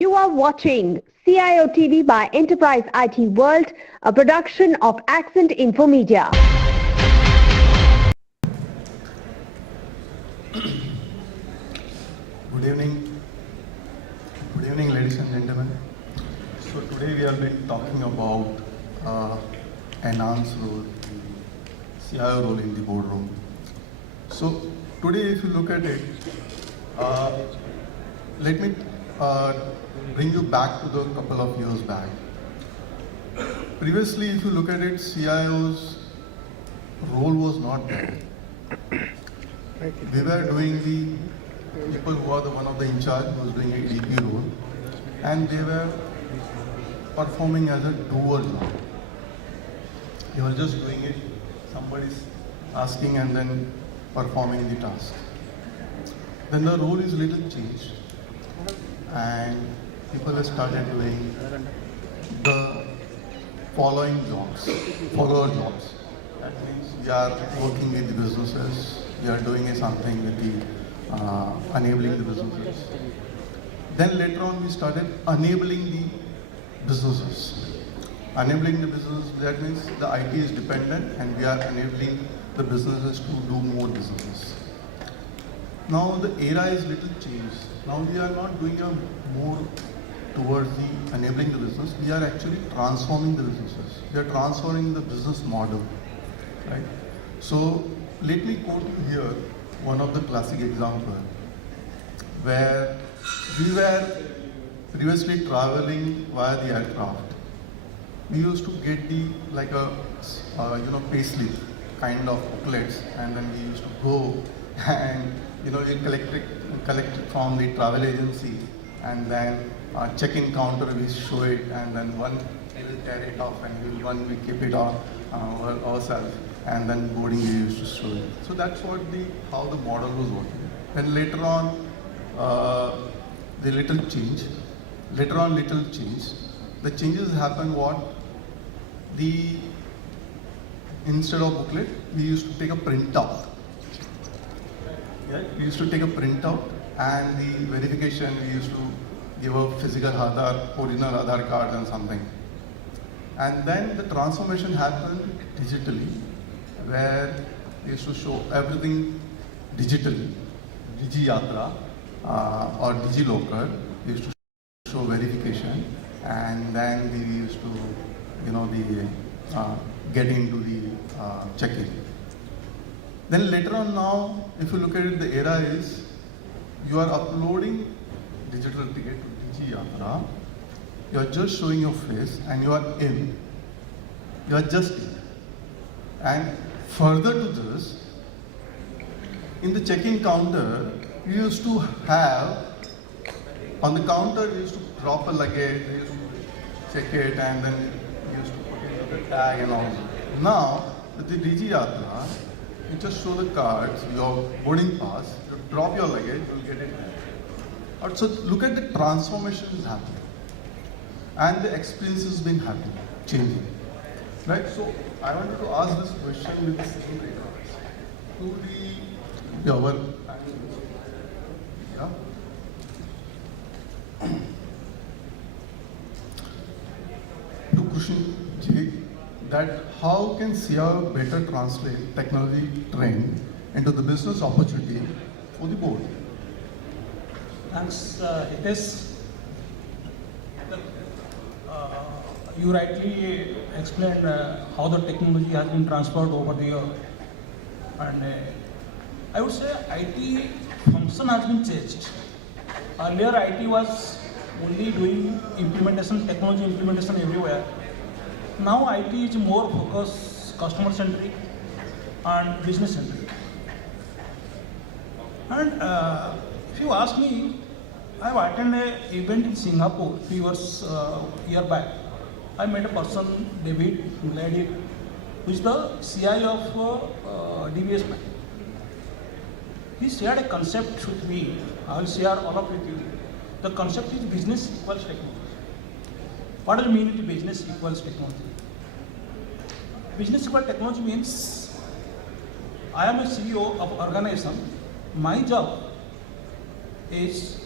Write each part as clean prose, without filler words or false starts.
You are watching CIO TV by Enterprise IT World, a production of Accent Infomedia. Good evening. Good evening, ladies and gentlemen. So today we have been talking about enhanced role, CIO role in the boardroom. So today, if you look at it, let me bring you back to the couple of years back. Previously, if you look at it, CIO's role was not there. We were doing the people who are the one of the in charge who was doing a DP role, and they were performing as a doer job. They were just doing it. Somebody's asking and then performing the task. Then the role is little changed, and people have started doing the following jobs, follower jobs. That means we are working with the businesses, we are doing something with the enabling the businesses. Then later on we started enabling the businesses. Enabling the business, that means the IT is dependent and we are enabling the businesses to do more businesses. Now the era is little changed. Now we are not doing a more towards the enabling the business, we are actually transforming the businesses. We are transforming the business model, right? So let me quote you here one of the classic example where we were previously traveling via the aircraft. We used to get the like a payslip kind of booklets, and then we used to go and we collect it from the travel agency, and then check-in counter we show it, and then one will tear it off and one we keep it on ourselves, and then boarding we used to show it. So that's what how the model was working. Then later on the little change. Later on little change. The changes happen what? Instead of booklet, we used to take a printout. Yeah, we used to take a printout, and the verification we used to give a physical Aadhaar, original Aadhaar card and something. And then the transformation happened digitally, where we used to show everything digitally. Digi Yatra or Digi Locker, we used to show verification, and then we used to, get into the check-in. Then later on now, if you look at it, the era is, you are uploading digital ticket to Digi Yatra, you are just showing your face and you are in. You are just in. And further to this, in the check-in counter, you used to have, on the counter you used to drop a luggage, you used to check it, and then you used to put it in the tag and all. Now, with the Digi Yatra, you just show the cards, your boarding pass, you drop your luggage, you will get it back. So look at the transformation is happening. And the experience has been happening, changing. Right? So I wanted to ask this question with the same regards to our to Krishnan ji, that how can CIO better translate technology trend into the business opportunity for the board? Thanks, Hitesh. You rightly explained how the technology has been transferred over the year, and I would say IT function has been changed. Earlier, IT was only doing implementation, technology implementation everywhere. Now, IT is more focused, customer-centric and business-centric. And if you ask me, I have attended an event in Singapore few year back. I met a person, David, who is the CI of DBS Bank. He shared a concept with me. I will share all of it with you. The concept is business equals technology. What does it mean with business equals technology? Business equals technology means I am a CEO of organization. My job is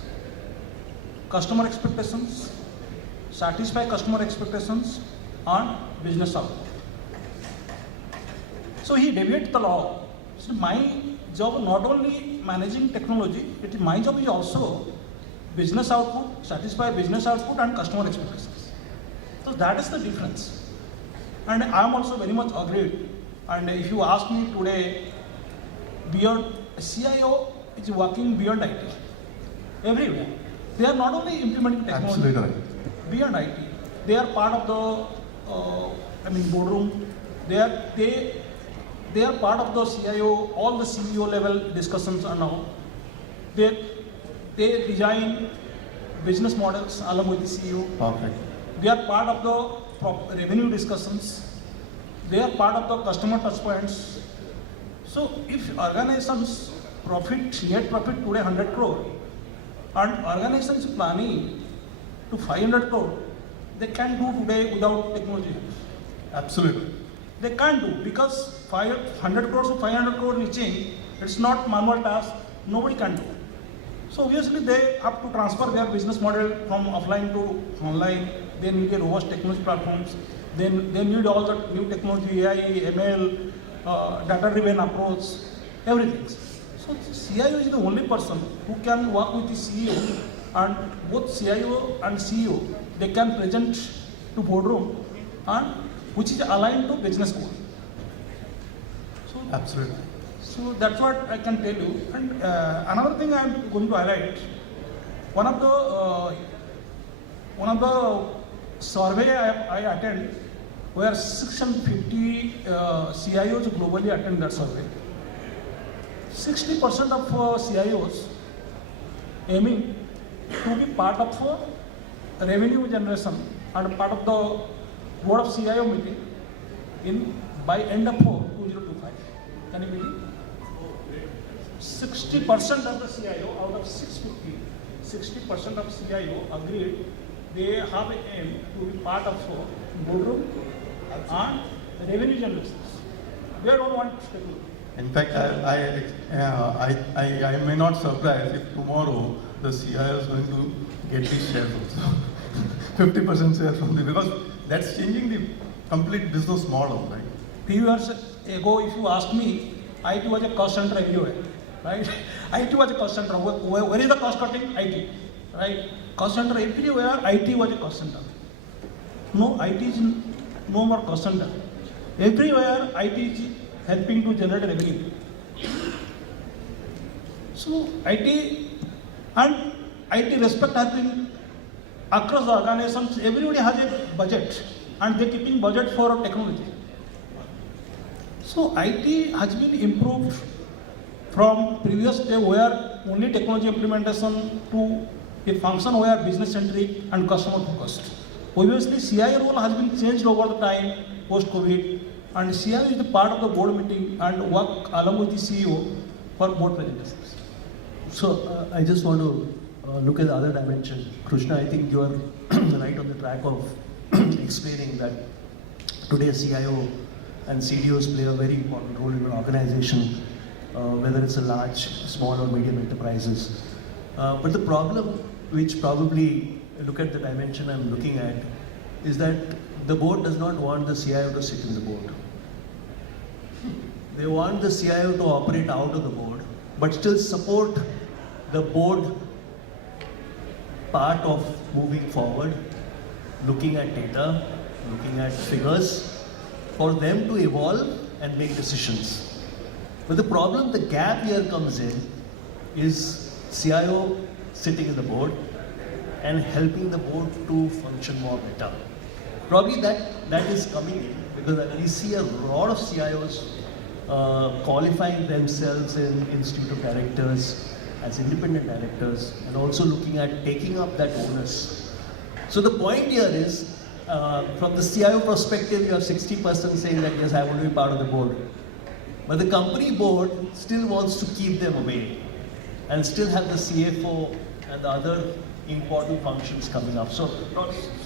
customer expectations, satisfy customer expectations, and business output. So he deviated the law. So my job not only managing technology, my job is also business output, satisfy business output and customer expectations. So that is the difference. And I am also very much agreed. And if you ask me today, beyond CIO is working beyond IT, everywhere. They are not only implementing technology. Absolutely right. Beyond IT, they are part of the boardroom. They are part of the CIO, all the CEO level discussions are now. They design business models along with the CEO. Perfect. They are part of the revenue discussions. They are part of the customer touch points. So if organizations net profit today 100 crore and organizations planning to 500 crore, they can do today without technology. Absolutely. They can't do because 100 crores to 500 crore reaching, it's not manual task, nobody can do. So obviously they have to transfer their business model from offline to online. They need a robust technology platforms. They need all the new technology, AI, ML, data-driven approach, everything. So CIO is the only person who can work with the CEO, and both CIO and CEO, they can present to boardroom and which is aligned to business goal. So, Absolutely. so that's what I can tell you. And another thing I am going to highlight, one of the survey I attend, where 650 CIOs globally attend that survey. 60% of CIOs aiming to be part of revenue generation and part of the board of CIO meeting by end of 2025. Can you believe? 60% of the CIO out of 650, 60% of CIO agreed they have an aim to be part of boardroom and revenue generation. They don't want to do. In fact, I may not surprise if tomorrow the CIO is going to get these shares also. 50% share from the, because that's changing the complete business model, right? Few years ago, if you ask me, IT was a cost center everywhere, right? IT was a cost center. Where is the cost cutting? IT, right? Cost center everywhere, IT was a cost center. No, IT is no more cost center. Everywhere, IT is helping to generate revenue. So, IT and IT respect has been across the organizations. Everybody has a budget and they're keeping budget for technology. So IT has been improved from previous day where only technology implementation to a function where business centric and customer focused. Obviously CIO role has been changed over the time post COVID, and CIO is the part of the board meeting and work along with the CEO for board presentations. So I just want to look at the other dimension. Krishna, I think you are right on the track of explaining that today CIO and CDOs play a very important role in an organization, whether it's a large, small or medium enterprises. But the problem, which probably, look at the dimension I'm looking at, is that the board does not want the CIO to sit in the board. They want the CIO to operate out of the board, but still support the board part of moving forward, looking at data, looking at figures, for them to evolve and make decisions. But the problem, the gap here comes in, is CIO sitting in the board and helping the board to function more better. Probably that is coming in because we see a lot of CIOs qualifying themselves in Institute of Directors as independent directors and also looking at taking up that onus. So the point here is, from the CIO perspective, you have 60% saying that yes, I want to be part of the board. But the company board still wants to keep them away and still have the CFO and the other important functions coming up. So,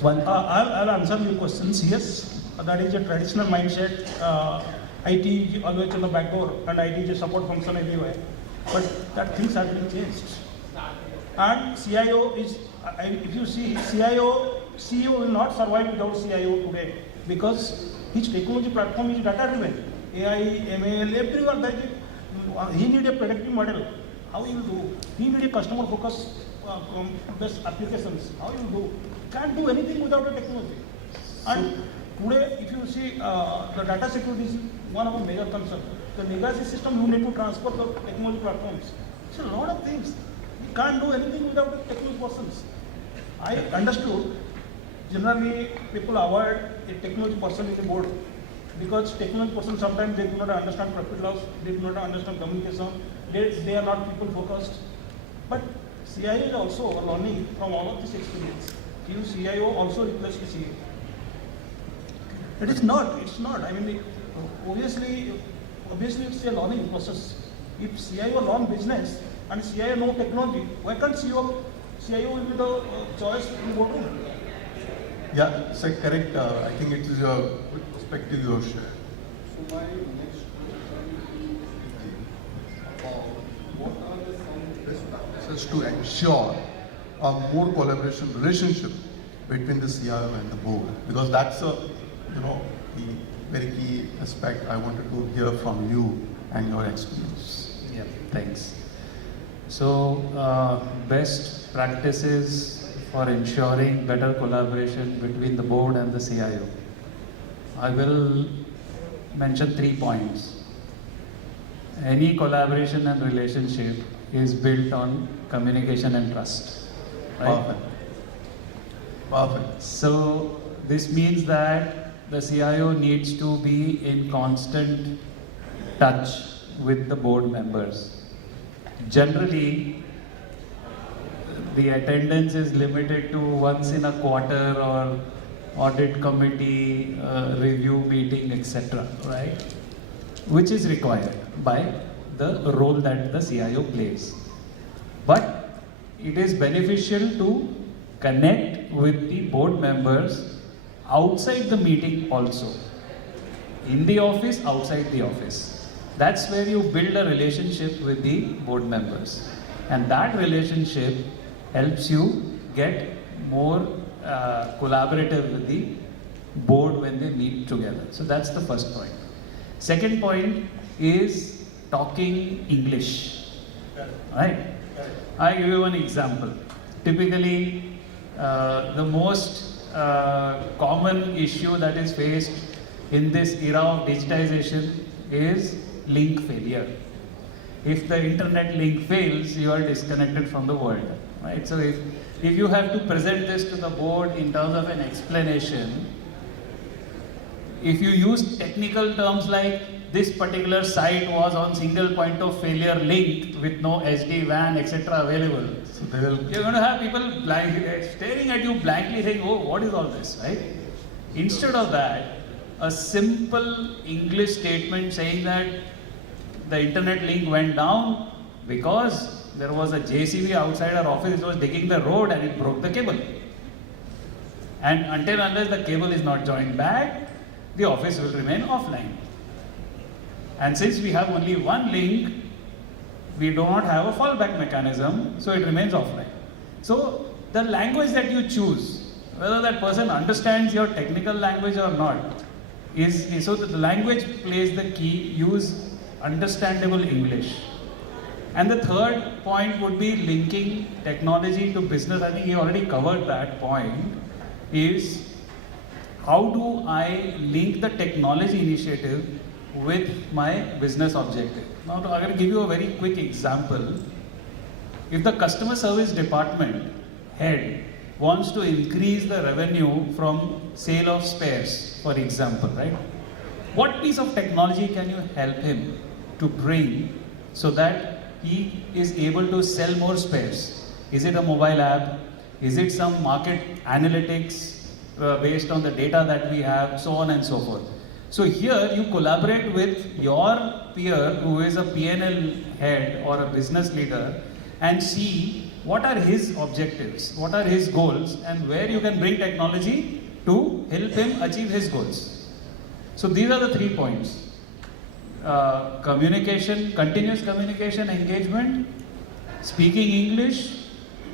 I'll answer your questions. Yes, that is a traditional mindset. IT is always on the back door and IT is a support function everywhere. But that things have been changed. And CIO is if you see CEO will not survive without CIO today because his technology platform is data driven. AI, ML, everyone that he need a predictive model. How you do? He need a customer focus best applications. How you do? Can't do anything without a technology. And today, if you see the data security is one of the major concerns. The legacy system you need to transfer the technology platforms. It's a lot of things. You can't do anything without the technology persons. I understood. Generally, people avoid a technology person in the board because technology person sometimes they do not understand profit loss, they do not understand communication, they are not people focused. But CIO is also learning from all of this experience. CIO also replaced the CEO. It's not. I mean, obviously it's a learning process. If CIO learn business and CIO know technology, why can't CIO will be the choice in boardroom? Yeah, so correct. I think it is a good perspective you have shared. So my next question is about what are the some best practices To ensure a more collaboration relationship between the CIO and the board, because that's a the very key aspect I wanted to hear from you and your experience. Yeah, thanks. So, best practices for ensuring better collaboration between the board and the CIO. I will mention 3 points. Any collaboration and relationship is built on communication and trust. Right? Perfect. So, this means that the CIO needs to be in constant touch with the board members. Generally, the attendance is limited to once in a quarter or audit committee, review meeting, etc. Right? Which is required by the role that the CIO plays. But it is beneficial to connect with the board members outside the meeting also. In the office, outside the office. That's where you build a relationship with the board members. And that relationship helps you get more collaborative with the board when they meet together. So that's the first point. Second point is talking English. Right? I give you one example. Typically, the most common issue that is faced in this era of digitization is link failure. If the internet link fails, you are disconnected from the world. Right? So if you have to present this to the board in terms of an explanation, if you use technical terms like this particular site was on single point of failure link with no SD-WAN, etc. available, So you're going to have people staring at you blankly saying, oh, what is all this, right? Instead of that, a simple English statement saying that the internet link went down because there was a JCB outside our office, it was digging the road and it broke the cable. And unless the cable is not joined back, the office will remain offline. And since we have only one link, we do not have a fallback mechanism, so it remains offline. So the language that you choose, whether that person understands your technical language or not, is so that the language plays the key. Use understandable English. And the third point would be linking technology to business. I think he already covered that point. Is how do I link the technology initiative with my business objective? Now, I'm going to give you a very quick example. If the customer service department head wants to increase the revenue from sale of spares, for example, right? What piece of technology can you help him to bring so that he is able to sell more spares? Is it a mobile app? Is it some market analytics based on the data that we have, so on and so forth? So here you collaborate with your peer who is a PNL head or a business leader and see what are his objectives, what are his goals, and where you can bring technology to help him achieve his goals. So these are the 3 points. Communication, continuous communication, engagement, speaking English,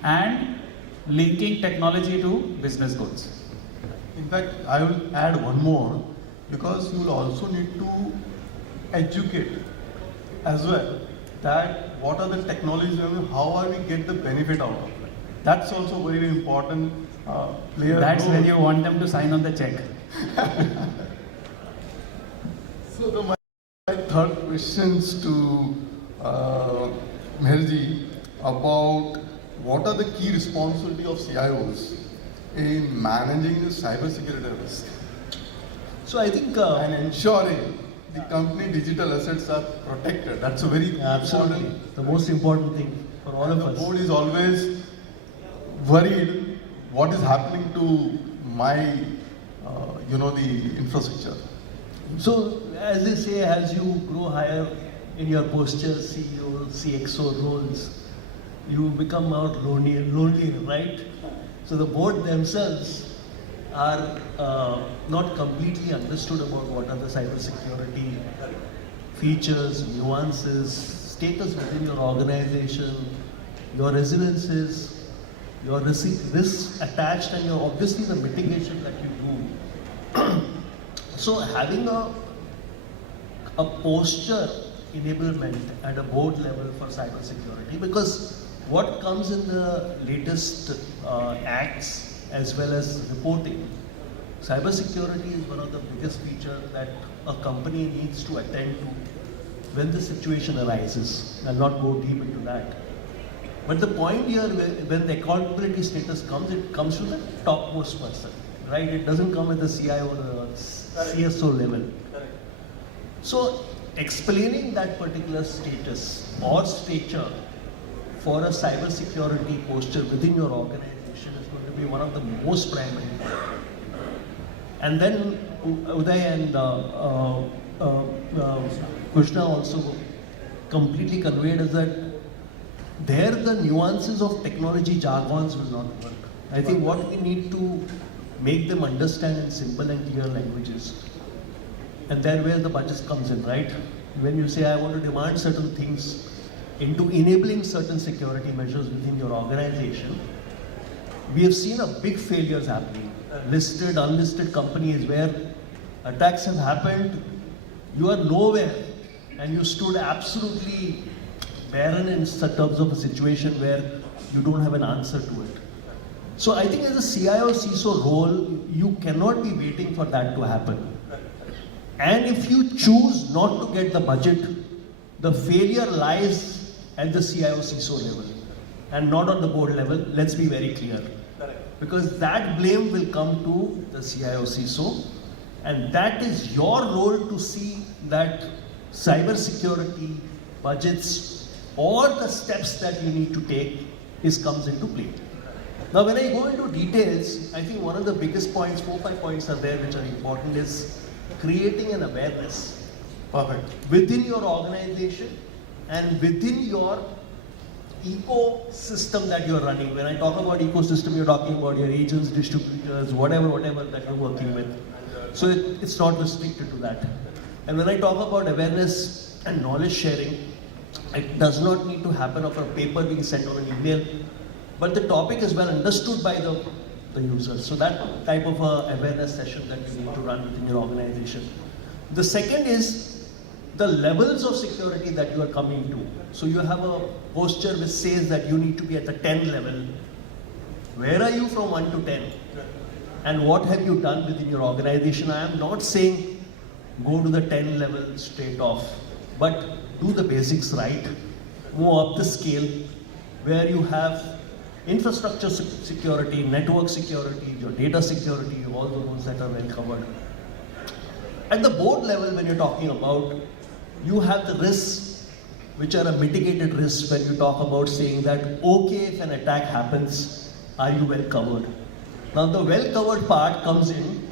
and linking technology to business goals. In fact, I will add one more, because you will also need to educate as well that what are the technologies and how are we get the benefit out of it. That's also very important player. That's role. when you want them to sign on the check. So my third questions to Meherji about what are the key responsibility of CIOs in managing the cybersecurity risk So I think and ensuring the company digital assets are protected. That's a very absolutely important. the most important thing for all And of the us. board is always worried what is happening to my, the infrastructure. So, as they say, as you grow higher in your posture, CEO, CXO roles, you become more lonely, right? So the board themselves are not completely understood about what are the cybersecurity features, nuances, status within your organization, your resiliences, your risks attached, and your obviously the mitigation that you do. So having a posture enablement at a board level for cybersecurity, because what comes in the latest acts as well as reporting, cybersecurity is one of the biggest features that a company needs to attend to when the situation arises. I'll not go deep into that. But the point here, when the accountability status comes, it comes to the topmost person, right? It doesn't come at the CIO or the CSO level. So explaining that particular status or stature for a cybersecurity posture within your organization is going to be one of the most primary. And then Uday and Krishna also completely conveyed is that there the nuances of technology jargons will not work. I think what we need to make them understand in simple and clear languages. And there where the budget comes in, right? When you say I want to demand certain things into enabling certain security measures within your organization, we have seen a big failures happening. Listed, unlisted companies where attacks have happened, you are nowhere and you stood absolutely barren in terms of a situation where you don't have an answer to it. So I think as a CIO, CISO role, you cannot be waiting for that to happen. And if you choose not to get the budget, the failure lies at the CIO, CISO level and not on the board level. Let's be very clear. Because that blame will come to the CIO, CISO, and that is your role to see that cybersecurity budgets or the steps that you need to take comes into play. Now, when I go into details, I think one of the biggest points, 4-5 points are there which are important, is creating an awareness. Perfect. Within your organization and within your ecosystem that you're running. When I talk about ecosystem, you're talking about your agents, distributors, whatever that you're working with. So it's not restricted to that. And when I talk about awareness and knowledge sharing, it does not need to happen of a paper being sent on an email, but the topic is well understood by the users. So that type of awareness session that you need to run within your organization. The second is the levels of security that you are coming to. So you have a posture which says that you need to be at the 10 level. Where are you from 1 to 10? And what have you done within your organization? I am not saying go to the 10 level straight off, but do the basics right. Move up the scale where you have infrastructure security, network security, your data security, all the ones that are well covered. At the board level, when you're talking about, you have the risks which are a mitigated risk when you talk about saying that, okay, if an attack happens, are you well covered? Now the well covered part comes in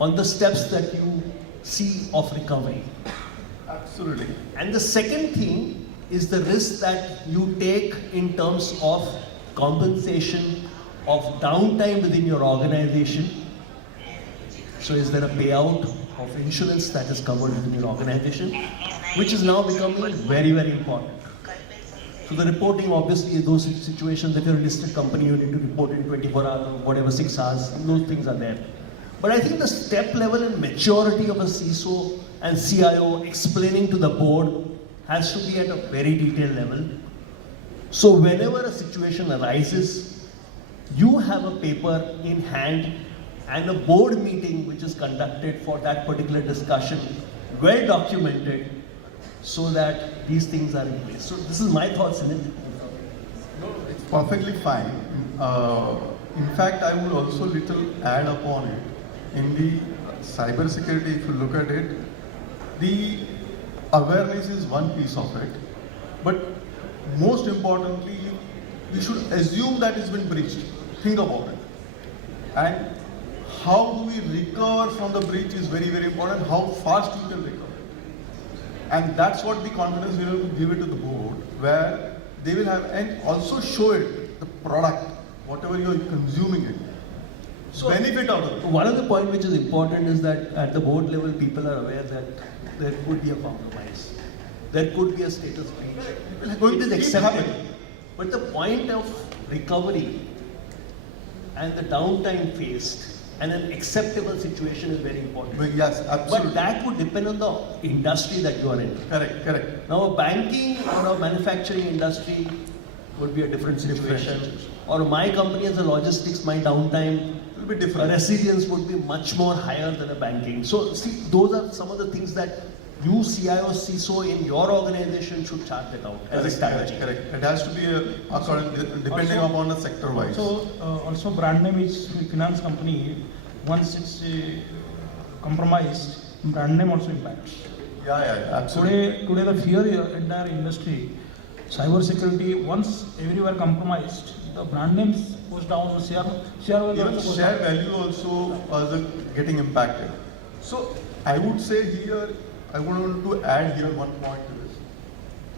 on the steps that you see of recovery. Absolutely. And the second thing is the risk that you take in terms of compensation of downtime within your organization. So is there a payout of insurance that is covered within your organization, which is now becoming very, very important. So the reporting, obviously, those situations, if you're a listed company, you need to report in 24 hours, or whatever, 6 hours, those things are there. But I think the step level and maturity of a CISO and CIO explaining to the board has to be at a very detailed level. So whenever a situation arises, you have a paper in hand and a board meeting which is conducted for that particular discussion, well documented, so that these things are in place. So this is my thoughts in it. No, it's perfectly fine. In fact, I would also little add upon it. In the cyber security, if you look at it, the awareness is one piece of it. But most importantly, we should assume that it's been breached. Think about it. And how do we recover from the breach is very, very important. How fast you can recover. And that's what the confidence we have to give it to the board, where they will have, and also show it, the product, whatever you are consuming it. So, benefit out of it. one of the point which is important is that at the board level, people are aware that there could be a compromise. There could be a status breach. Going It to is keep accepted. happening. But the point of recovery and the downtime faced and an acceptable situation is very important. Well, yes, absolutely. But that would depend on the industry that you are in. Correct, correct. Now, a banking or a manufacturing industry would be a different situation. Or my company as a logistics, my downtime, It will be different. resilience would be much more higher than a banking. So, see, those are some of the things that you, CIO, CISO in your organization should chart it out as a strategy. Correct. It has to be depending Also- upon the sector wise. Also brand name is finance company. Once it's compromised, brand name also impacts. Yeah, absolutely. Today the fear entire industry, cyber security. Once everywhere compromised, the brand names goes down. Share value Even also goes share down. value also is getting impacted. So I would say here, I want to add here one point to this.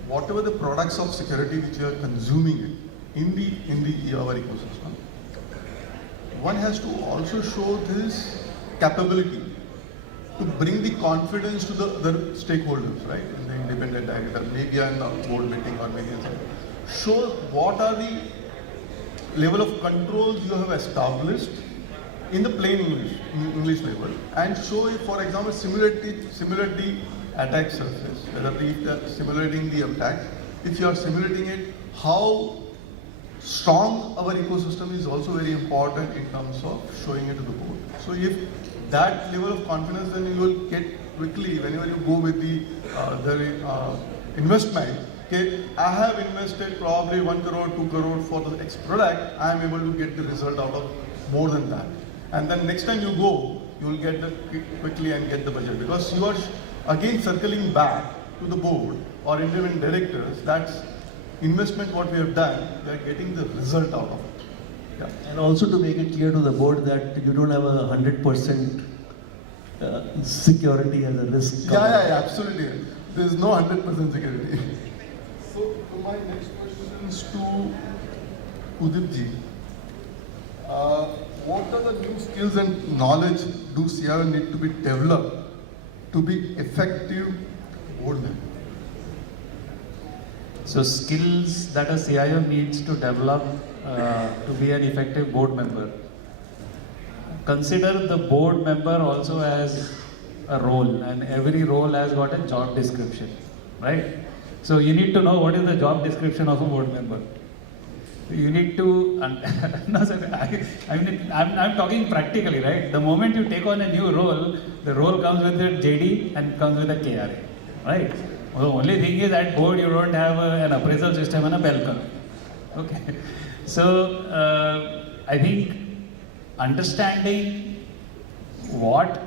Whatever the products of security which you are consuming it in the our ecosystem, one has to also show this capability to bring the confidence to the stakeholders, right? In the independent director, maybe in the board meeting or maybe in show what are the level of controls you have established in the plain English level, and show if, for example, simulate the attack surface, whether simulating the attack, if you are simulating it, how strong our ecosystem is also very important in terms of showing it to the board. So if that level of confidence, then you will get quickly, whenever you go with the investment, okay, I have invested probably 1 crore, 2 crore for the X product, I am able to get the result out of more than that. And then next time you go, you will get the quickly and get the budget, because you are again circling back to the board or independent directors. That's investment what we have done, we are getting the result out of it. Yeah. And also to make it clear to the board that you don't have a 100% security as a risk. Yeah, absolutely. There is no 100% security. So my next question is To Udip ji, what are the new skills and knowledge do CIO need to be developed to be effective board member? So skills that a CIO needs to develop to be an effective board member. Consider the board member also as a role, and every role has got a job description, right? So you need to know what is the job description of a board member. You need to, no, sir, I'm talking practically, right? The moment you take on a new role, the role comes with a JD and comes with a KRA, right? Well, the only thing is at board you don't have an appraisal system and a bell curve. Okay. So I think understanding what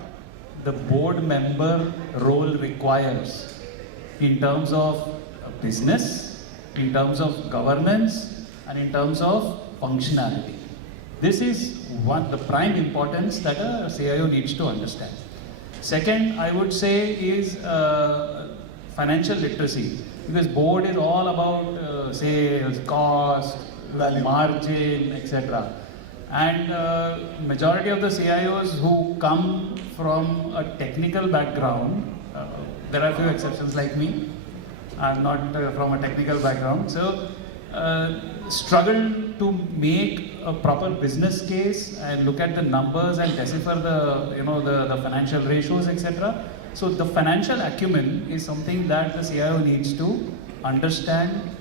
the board member role requires in terms of business, in terms of governance, and in terms of functionality. This is the prime importance that a CIO needs to understand. Second, I would say is financial literacy, because board is all about sales, cost, Value. margin, etc. And majority of the CIOs who come from a technical background, there are few exceptions like me, I'm not from a technical background. So, struggled to make a proper business case and look at the numbers and decipher the, the financial ratios, etc. So the financial acumen is something that the CIO needs to understand,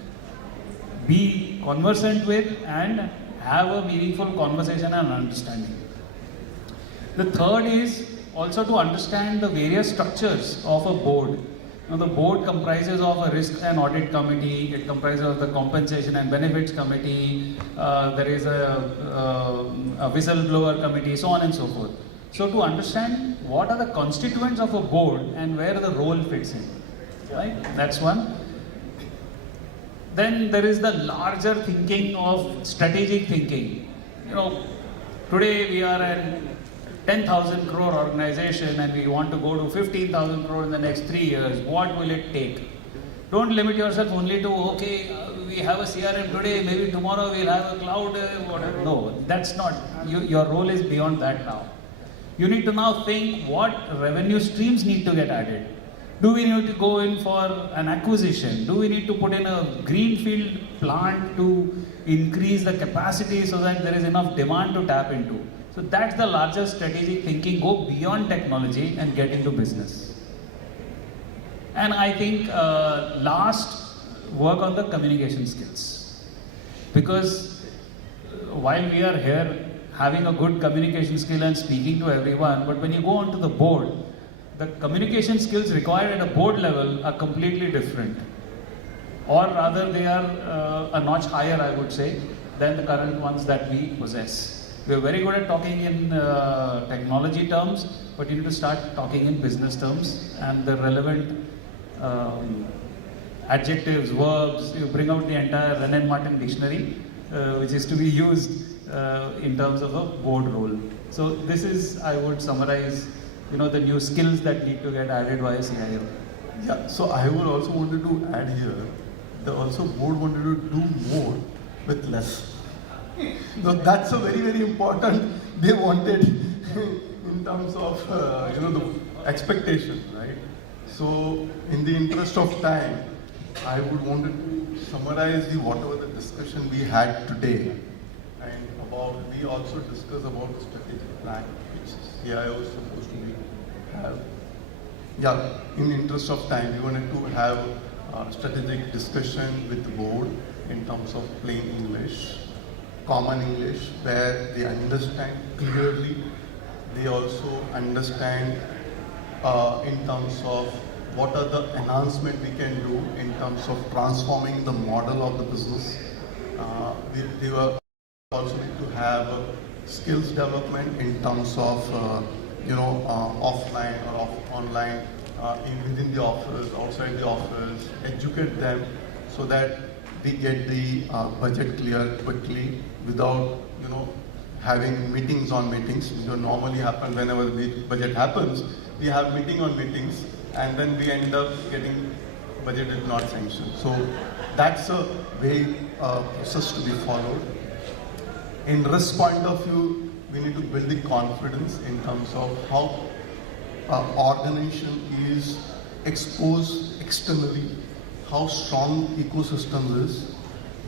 be conversant with, and have a meaningful conversation and understanding. The third is also to understand the various structures of a board. Now, the board comprises of a risk and audit committee, it comprises of the compensation and benefits committee, there is a whistleblower committee, so on and so forth. So to understand what are the constituents of a board and where the role fits in, right? That's one. Then there is the larger thinking of strategic thinking. Today we are an 10,000 crore organization and we want to go to 15,000 crore in the next 3 years. What will it take? Don't limit yourself only to, we have a CRM today, maybe tomorrow we'll have a cloud, whatever. No, that's not, your role is beyond that now. You need to now think what revenue streams need to get added. Do we need to go in for an acquisition? Do we need to put in a greenfield plant to increase the capacity so that there is enough demand to tap into? So that's the larger strategic thinking, go beyond technology and get into business. And I think last, work on the communication skills. Because while we are here having a good communication skill and speaking to everyone, but when you go onto the board, the communication skills required at a board level are completely different. Or rather they are a notch higher, I would say, than the current ones that we possess. We are very good at talking in technology terms, but you need to start talking in business terms and the relevant adjectives, verbs. You bring out the entire Renan Martin dictionary, which is to be used in terms of a board role. So this is, I would summarize, the new skills that need to get added by a CIO. Yeah, so I would also wanted to add here, the also board wanted to do more with less. So that's a very, very important, they wanted in terms of, the expectation, right? So in the interest of time, I would wanted to summarize whatever the discussion we had today, and we also discussed about the strategic plan, which CIO is supposed to have. Yeah, in the interest of time, we wanted to have a strategic discussion with the board in terms of plain English, common English, where they understand clearly. They also understand in terms of what are the enhancement we can do in terms of transforming the model of the business. They were also need to have skills development in terms of offline or online, within the office, outside the office, educate them so that we get the budget clear quickly without having meetings on meetings. Normally happen whenever the budget happens, we have meeting on meetings and then we end up getting budget is not sanctioned. So that's a way process to be followed. In risk point of view, we need to build the confidence in terms of how organization is exposed externally, how strong ecosystem is.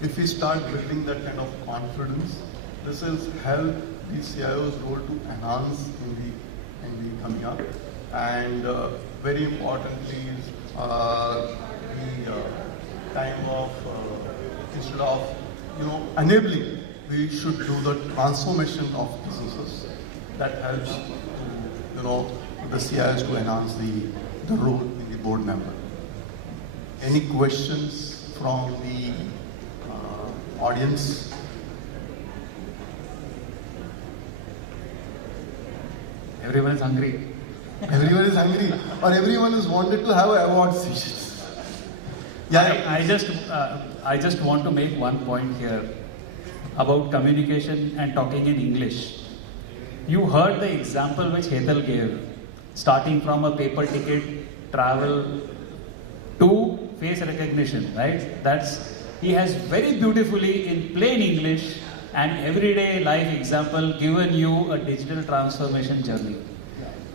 If we start building that kind of confidence, this will help the CIO's role to enhance in the coming up. And very importantly is the time of instead of enabling, we should do the transformation of businesses. That helps to the CIOs to enhance the role in the board member. Any questions from the audience? Everyone is hungry. Everyone is hungry, or everyone is wanted to have award sessions. Yeah. I just want to make one point here about communication and talking in English. You heard the example which Hetal gave, starting from a paper ticket travel to face recognition, right? He has very beautifully in plain English and everyday life example given you a digital transformation journey.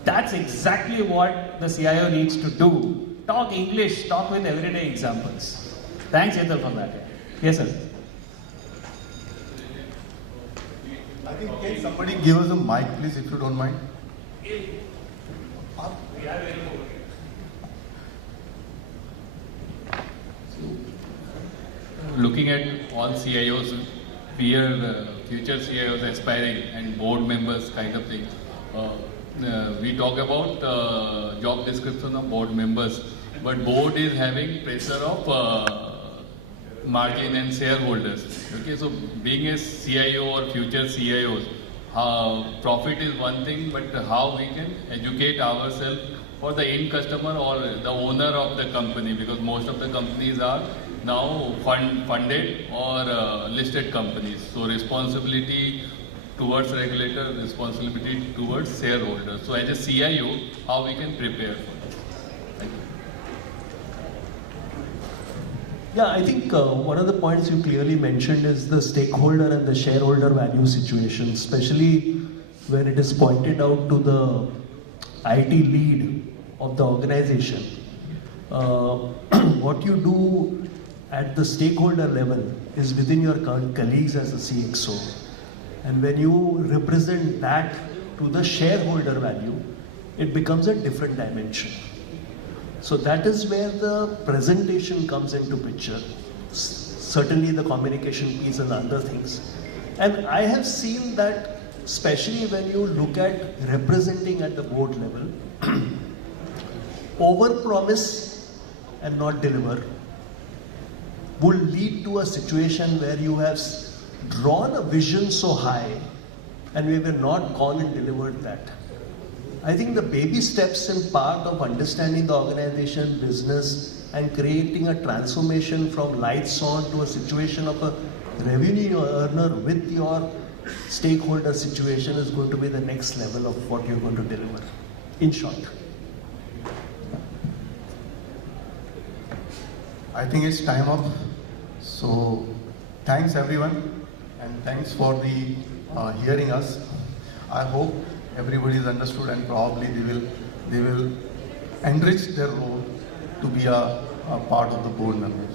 That's exactly what the CIO needs to do talk English, talk with everyday examples. Thanks, Ethel, for that. Yes, sir. I think, can somebody give us a mic, please, if you don't mind? Looking at all CIOs, we are future CIOs aspiring and board members kind of thing. We talk about job description of board members, but board is having pressure of margin and shareholders. Okay, so being a CIO or future CIOs, profit is one thing, but how we can educate ourselves for the end customer or the owner of the company, because most of the companies are now funded or listed companies. So responsibility towards regulator, responsibility towards shareholders. So as a CIO, how we can prepare for this? Thank you. Yeah, I think one of the points you clearly mentioned is the stakeholder and the shareholder value situation, especially when it is pointed out to the IT lead of the organization. What you do at the stakeholder level is within your colleagues as a CXO. And when you represent that to the shareholder value, it becomes a different dimension. So that is where the presentation comes into picture. Certainly the communication piece and other things. And I have seen that, especially when you look at representing at the board level, over-promise and not deliver will lead to a situation where you have drawn a vision so high and we have not gone and delivered that. I think the baby steps in part of understanding the organization, business, and creating a transformation from lights on to a situation of a revenue earner with your stakeholder situation is going to be the next level of what you're going to deliver. In short. I think it's time up. So thanks everyone, and thanks for the hearing us. I hope everybody is understood, and probably they will enrich their role to be a part of the board members.